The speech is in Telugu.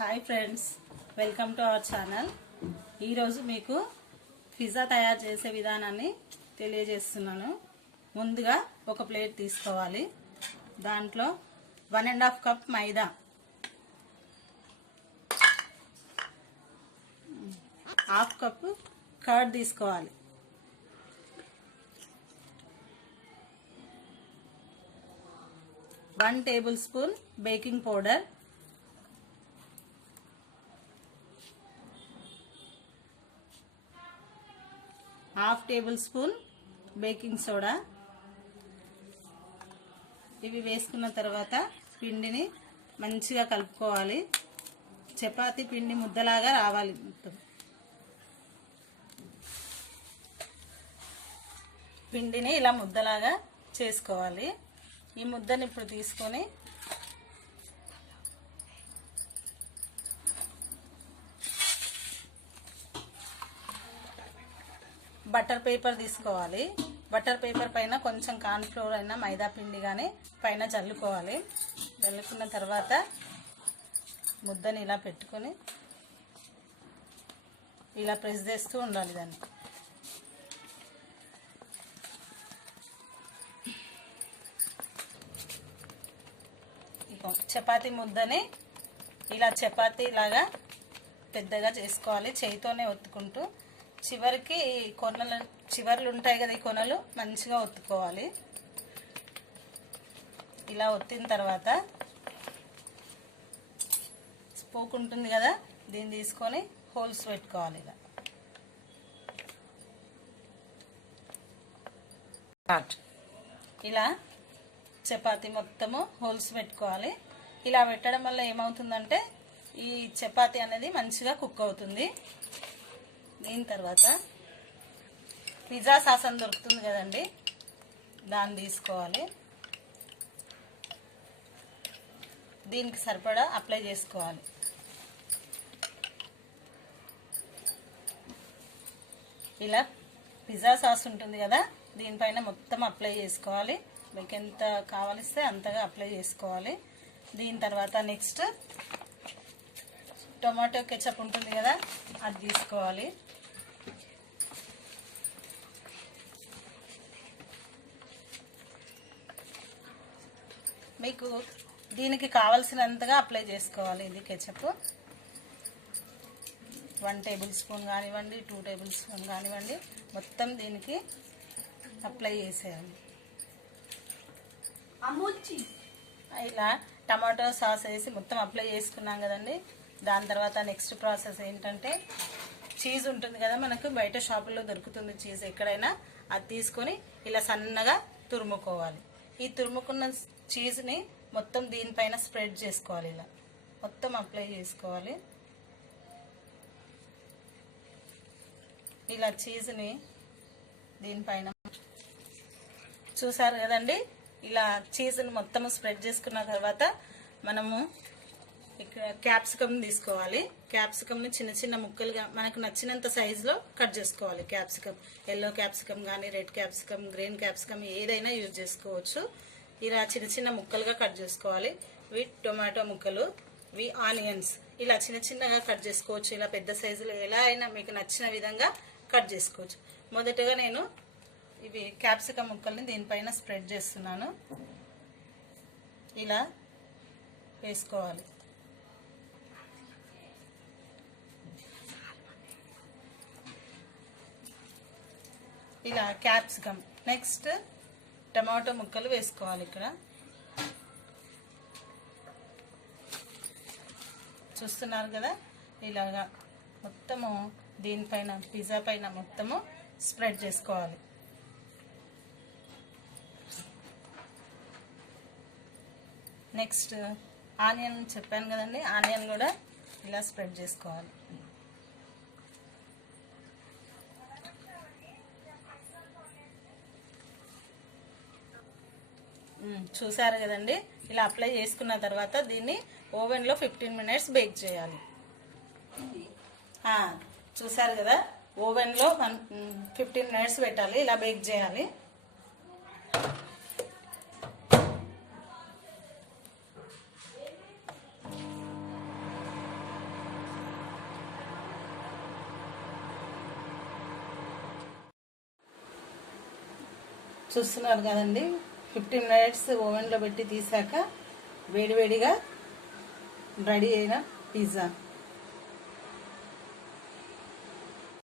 Hi friends, welcome to our channel. ఈరోజు మీకు పిజ్జా తయారు చేసే విధానాన్ని తెలియజేస్తున్నాను. ముందుగా ఒక ప్లేట్ తీసుకోవాలి. దాంట్లో 1.5 కప్ మైదా, హాఫ్ కప్ కర్డ్ తీసుకోవాలి. 1 table spoon baking powder, 1/2 table spoon baking soda. ఇవి వేసుకున్న తర్వాత పిండిని మంచిగా కలుపుకోవాలి. చపాతీ పిండి ముద్దలాగా రావాలి. మొత్తం పిండిని ఇలా ముద్దలాగా చేసుకోవాలి. ఈ ముద్దని ఇప్పుడు తీసుకొని బటర్ పేపర్ తీసుకోవాలి. బటర్ పేపర్ పైన కొంచెం కార్న్ ఫ్లోర్ అయినా మైదా పిండి కానీ పైన జల్లుకోవాలి. జల్లుకున్న తర్వాత ముద్దని ఇలా పెట్టుకొని ఇలా ప్రెస్ చేస్తూ ఉండాలి. దాన్ని చపాతీ ముద్దని ఇలా చపాతీ లాగా పెద్దగా చేసుకోవాలి. చేయితోనే ఒత్తుకుంటూ చివరికి చివర్లు ఉంటాయి కదా, ఈ కొనలు మంచిగా ఒత్తుకోవాలి. ఇలా ఒత్తిన తర్వాత స్పోక్ ఉంటుంది కదా, దీన్ని తీసుకొని హోల్స్ పెట్టుకోవాలి. ఇలా చపాతీ మొత్తము హోల్స్ పెట్టుకోవాలి. ఇలా పెట్టడం వల్ల ఏమవుతుందంటే ఈ చపాతీ అనేది మంచిగా కుక్ అవుతుంది. దీని తర్వాత పిజ్జా సాస్ అని దొరుకుతుంది కదండి, దాన్ని తీసుకోవాలి. దీనికి సరిపడా అప్లై చేసుకోవాలి. ఇలా పిజ్జా సాస్ ఉంటుంది కదా, దీనిపైన మొత్తం అప్లై చేసుకోవాలి. మీకు ఎంత కావలిస్తే అంతగా అప్లై చేసుకోవాలి. దీని తర్వాత నెక్స్ట్ టొమాటో కెచప్ ఉంటుంది కదా, అది తీసుకోవాలి. మీకు దీనికి కావలసినంతగా అప్లై చేసుకోవాలి. ఇది కెచప్ 1 టేబుల్ స్పూన్ కానివ్వండి, 2 టేబుల్ స్పూన్ కానివ్వండి, మొత్తం దీనికి అప్లై చేసేయాలి. ఇలా టమాటో సాస్ వేసి మొత్తం అప్లై చేసుకున్నాం కదండి. దాని తర్వాత నెక్స్ట్ ప్రాసెస్ ఏంటంటే చీజ్ ఉంటుంది కదా, మనకు బయట షాపుల్లో దొరుకుతుంది చీజ్ ఎక్కడైనా, అది తీసుకొని ఇలా సన్నగా తురుముకోవాలి. ఈ తురుముకున్న చీజ్ని మొత్తం దీనిపైన స్ప్రెడ్ చేసుకోవాలి. ఇలా మొత్తం అప్లై చేసుకోవాలి. ఇలా చీజ్ని దీనిపైన చూసారు కదండి. ఇలా చీజ్ని మొత్తం స్ప్రెడ్ చేసుకున్న తర్వాత మనము ఇక్కడ క్యాప్సికమ్ తీసుకోవాలి. క్యాప్సికమ్ని చిన్న చిన్న ముక్కలుగా మనకు నచ్చినంత సైజులో కట్ చేసుకోవాలి. క్యాప్సికమ్ ఎల్లో క్యాప్సికమ్ కానీ, రెడ్ క్యాప్సికమ్, గ్రీన్ క్యాప్సికమ్ ఏదైనా యూజ్ చేసుకోవచ్చు. ఇలా చిన్న చిన్న ముక్కలుగా కట్ చేసుకోవాలి. ఇవి టొమాటో ముక్కలు, ఇవి ఆనియన్స్ ఇలా చిన్న చిన్నగా కట్ చేసుకోవచ్చు. ఇలా పెద్ద సైజులో ఎలా అయినా మీకు నచ్చిన విధంగా కట్ చేసుకోవచ్చు. మొదటగా నేను ఇవి క్యాప్సికమ్ ముక్కల్ని దీనిపైన స్ప్రెడ్ చేస్తున్నాను. ఇలా వేసుకోవాలి. ఇలా క్యాప్సికమ్, నెక్స్ట్ టమాటో ముక్కలు వేసుకోవాలి. ఇక్కడ చూస్తున్నారు కదా, ఇలాగా మొత్తము దీనిపైన పిజ్జా పైన మొత్తము స్ప్రెడ్ చేసుకోవాలి. నెక్స్ట్ ఆనియన్ చెప్పాను కదండి, ఆనియన్ కూడా ఇలా స్ప్రెడ్ చేసుకోవాలి. చూసారు కదండి, ఇలా అప్లై చేసుకున్న తర్వాత దీన్ని ఓవెన్లో 15 మినిట్స్ బేక్ చేయాలి. చూసారు కదా, ఓవెన్లో 15 మినిట్స్ పెట్టాలి. ఇలా బేక్ చేయాలి. చూస్తున్నారు కదండి, 15 మినిట్స్ ఓవెన్లో పెట్టి తీసాక వేడివేడిగా రెడీ అయిన పిజ్జా.